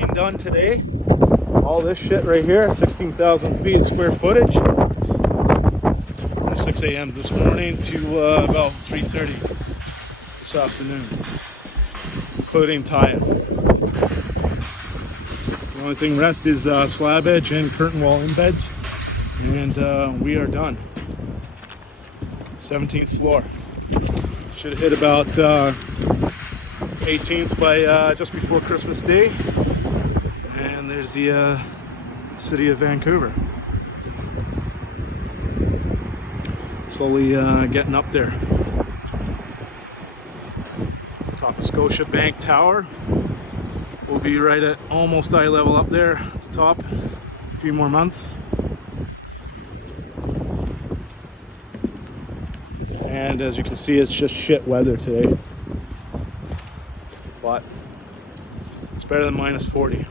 fucking done today. All this shit right here, 16,000 feet square footage. 6 a.m. this morning to about 3:30 this afternoon, including tie-up. The only thing left is slab edge and curtain wall embeds, and we are done. 17th floor. Should hit about 18th by just before Christmas Day. And there's the city of Vancouver. Slowly getting up there. Top of Scotiabank Tower. We'll be right at almost eye level up there at the top. A few more months. And as you can see, it's just shit weather today. But it's better than -40.